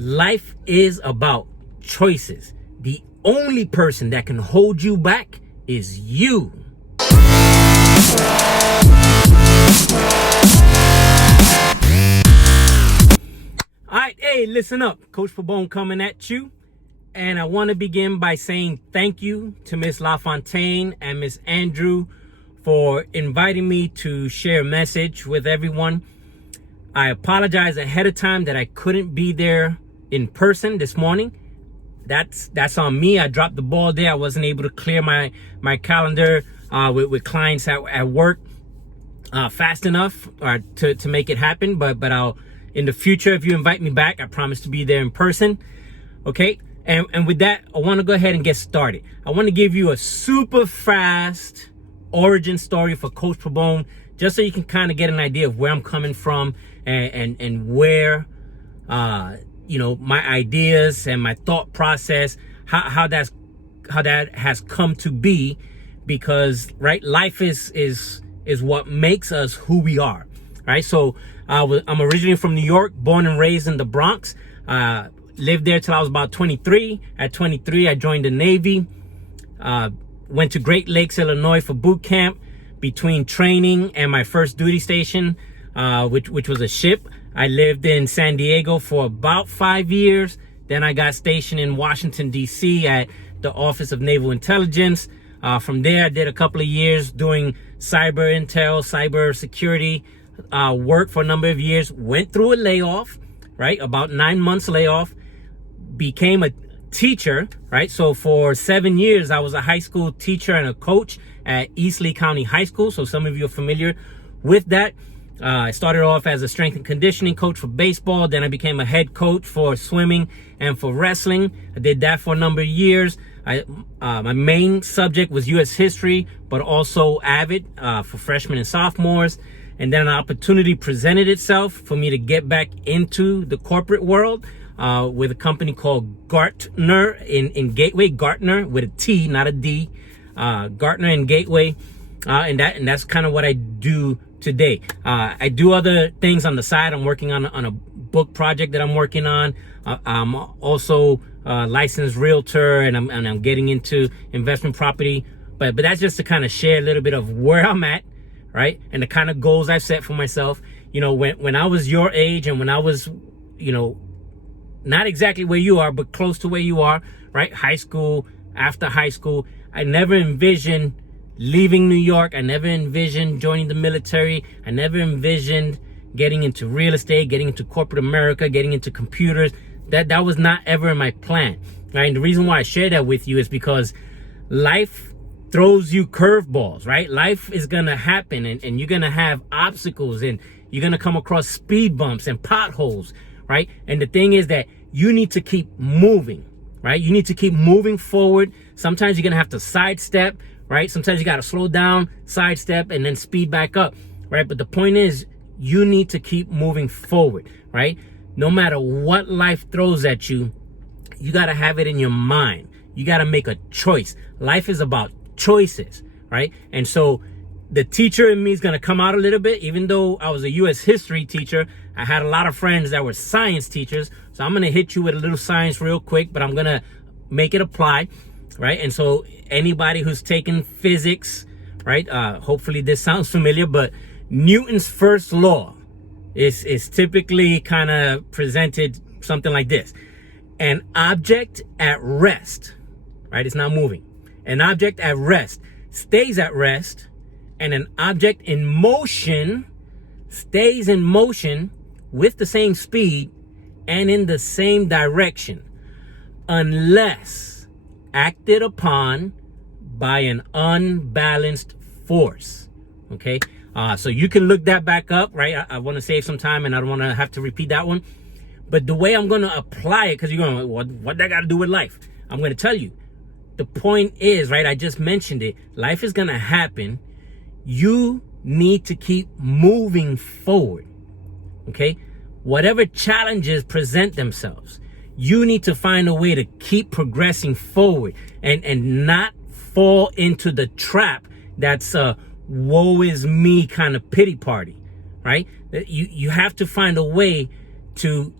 Life is about choices. The only person that can hold you back is you. All right, hey, listen up. Coach Pabon coming at you. And I want to begin by saying thank you to Miss LaFontaine and Miss Andrew for inviting me to share a message with everyone. I apologize ahead of time that I couldn't be there in person this morning. That's on me. I dropped the ball there. I wasn't able to clear my calendar with clients at work fast enough to make it happen. But I'll, in the future, if you invite me back, I promise to be there in person. Okay. And with that, I want to go ahead and get started. I want to give you a super fast origin story for Coach Pabon, just so you can kind of get an idea of where I'm coming from and where, my ideas and my thought process, how that has come to be, because right, life is what makes us who we are, right? So I'm originally from New York, born and raised in the Bronx. Lived there till I was about 23. At 23, I joined the Navy. Went to Great Lakes, Illinois for boot camp. Between training and my first duty station, which was a ship, I lived in San Diego for about 5 years. Then I got stationed in Washington, D.C. at the Office of Naval Intelligence. From there, I did a couple of years doing cyber intel, cyber security work for a number of years. Went through a layoff, right? About 9 months layoff. Became a teacher, right? So for 7 years, I was a high school teacher and a coach at East Lee County High School. So some of you are familiar with that. I started off as a strength and conditioning coach for baseball. Then I became a head coach for swimming and for wrestling. I did that for a number of years. My main subject was U.S. history, but also AVID for freshmen and sophomores. And then an opportunity presented itself for me to get back into the corporate world with a company called Gartner in Gateway. Gartner with a T, not a D. Gartner and Gateway. And that's kind of what I do today. I do other things on the side. I'm working on a book project that I'm working on. I'm also a licensed realtor, and I'm getting into investment property. But that's just to kind of share a little bit of where I'm at, right? And the kind of goals I've set for myself. You know, when I was your age and when I was, not exactly where you are, but close to where you are, right? High school, after high school, I never envisioned leaving New York. I never envisioned joining the military. I never envisioned getting into real estate, getting into corporate America, getting into computers. That was not ever in my plan, right? And the reason why I share that with you is because life throws you curveballs, right? Life is going to happen and you're going to have obstacles and you're going to come across speed bumps and potholes, right? And the thing is that you need to keep moving, right? You need to keep moving forward. Sometimes you're going to have to sidestep, right? Sometimes you got to slow down, sidestep, and then speed back up, right? But the point is, you need to keep moving forward, right? No matter what life throws at you, you got to have it in your mind. You got to make a choice. Life is about choices, right? And so the teacher in me is going to come out a little bit. Even though I was a U.S. history teacher, I had a lot of friends that were science teachers. So I'm going to hit you with a little science real quick, but I'm going to make it apply, right? And so anybody who's taken physics, right? Hopefully this sounds familiar, but Newton's first law is typically kind of presented something like this. An object at rest, right? It's not moving. An object at rest stays at rest, and an object in motion stays in motion with the same speed and in the same direction unless acted upon by an unbalanced force. Okay, so you can look that back up, right? I want to save some time and I don't want to have to repeat that one. But the way I'm going to apply it, because you're going, what that got to do with life? I'm going to tell you. The point is, right, I just mentioned it. Life is going to happen. You need to keep moving forward, okay? Whatever challenges present themselves, you need to find a way to keep progressing forward and not fall into the trap that's a woe is me kind of pity party, right? You have to find a way to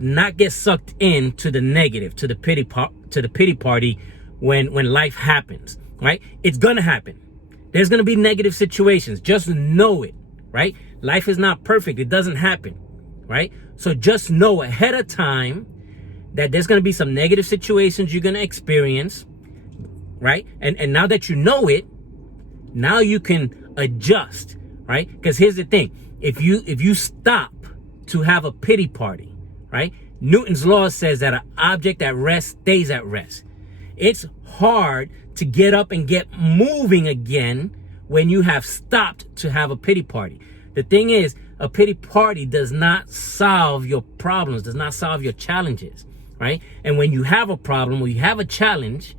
not get sucked into the negative, to the pity party when life happens, right? It's gonna happen. There's gonna be negative situations. Just know it, right? Life is not perfect. It doesn't happen, right? So just know ahead of time that there's gonna be some negative situations you're gonna experience, right? And now that you know it, now you can adjust, right? Because here's the thing. If you stop to have a pity party, right? Newton's law says that an object at rest stays at rest. It's hard to get up and get moving again when you have stopped to have a pity party. The thing is, a pity party does not solve your problems, does not solve your challenges, right? And when you have a problem, when you have a challenge,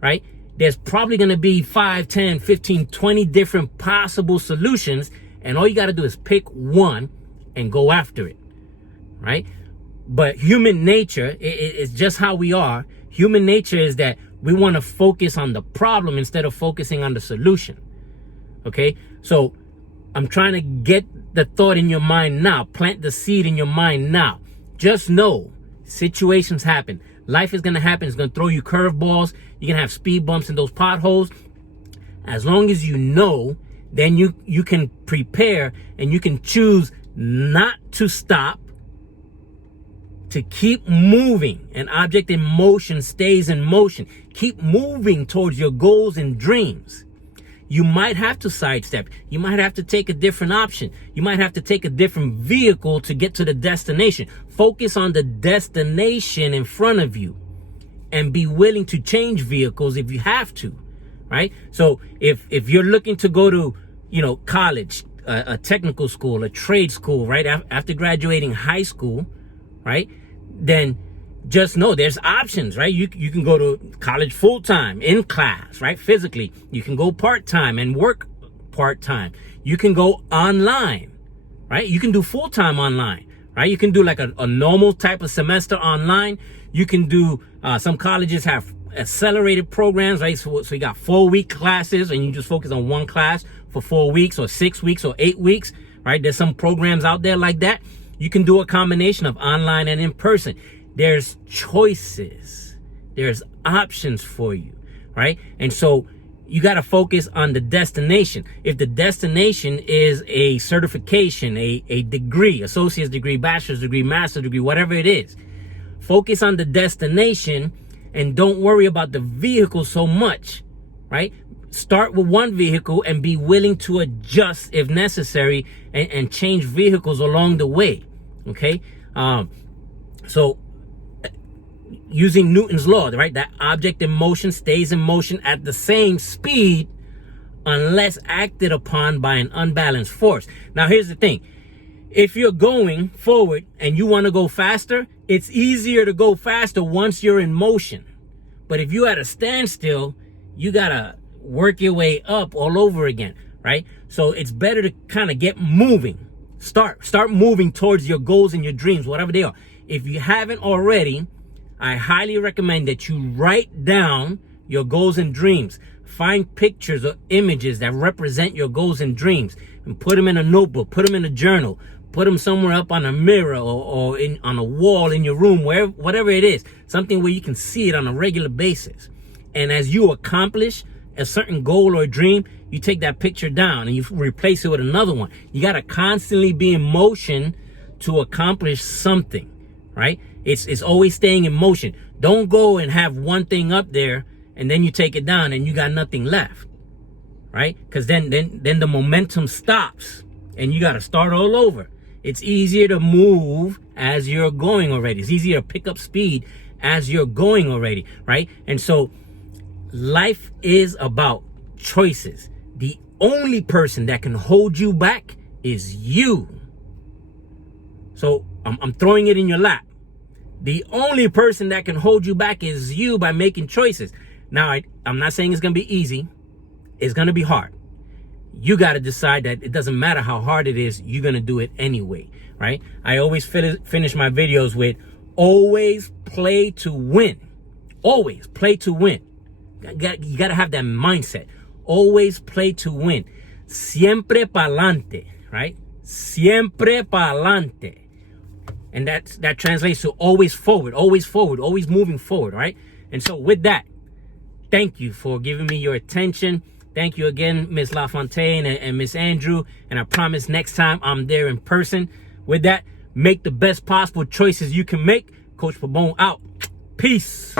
right, there's probably going to be 5, 10, 15, 20 different possible solutions. And all you got to do is pick one and go after it, right? But human nature is just how we are. Human nature is that we want to focus on the problem instead of focusing on the solution. Okay, so I'm trying to get the thought in your mind now, plant the seed in your mind now. Just know situations happen. Life is going to happen. It's going to throw you curveballs. You're going to have speed bumps in those potholes. As long as you know, then you can prepare and you can choose not to stop, to keep moving. An object in motion stays in motion. Keep moving towards your goals and dreams. You might have to sidestep. You might have to take a different option. You might have to take a different vehicle to get to the destination. Focus on the destination in front of you and be willing to change vehicles if you have to, right? So if you're looking to go to, college, a technical school, a trade school, right? After graduating high school, right? Then just know there's options, right? You can go to college full-time in class, right? Physically. You can go part-time and work part-time. You can go online, right? You can do full-time online, right? You can do like a normal type of semester online. You can do, some colleges have accelerated programs, right? So you got 4-week classes and you just focus on one class for 4 weeks or 6 weeks or 8 weeks, right? There's some programs out there like that. You can do a combination of online and in person. There's choices. There's options for you, right? And so you got to focus on the destination. If the destination is a certification, a degree, associate's degree, bachelor's degree, master's degree, whatever it is, focus on the destination and don't worry about the vehicle so much, right? Start with one vehicle and be willing to adjust if necessary and change vehicles along the way, okay? So using Newton's law, right? That object in motion stays in motion at the same speed unless acted upon by an unbalanced force. Now, here's the thing. If you're going forward and you want to go faster, it's easier to go faster once you're in motion. But if you're at a standstill, you got to work your way up all over again, right? So it's better to kind of get moving. Start moving towards your goals and your dreams, whatever they are. If you haven't already, I highly recommend that you write down your goals and dreams. Find pictures or images that represent your goals and dreams and put them in a notebook, put them in a journal, put them somewhere up on a mirror or on a wall in your room, whatever it is, something where you can see it on a regular basis. And as you accomplish a certain goal or dream, you take that picture down and you replace it with another one. You got to constantly be in motion to accomplish something, right? It's always staying in motion. Don't go and have one thing up there and then you take it down and you got nothing left, right? Because then the momentum stops and you got to start all over. It's easier to move as you're going already. It's easier to pick up speed as you're going already, right? And so life is about choices. The only person that can hold you back is you. So I'm throwing it in your lap. The only person that can hold you back is you by making choices. Now, I'm not saying it's going to be easy. It's going to be hard. You got to decide that it doesn't matter how hard it is, you're going to do it anyway, right? I always finish my videos with always play to win. Always play to win. You got to have that mindset. Always play to win. Siempre Pa'lante, right? Siempre Pa'lante. And that translates to always forward, always moving forward, right? And so with that, thank you for giving me your attention. Thank you again, Miss LaFontaine and Miss Andrew. And I promise next time I'm there in person. With that, make the best possible choices you can make. Coach Pabon out. Peace.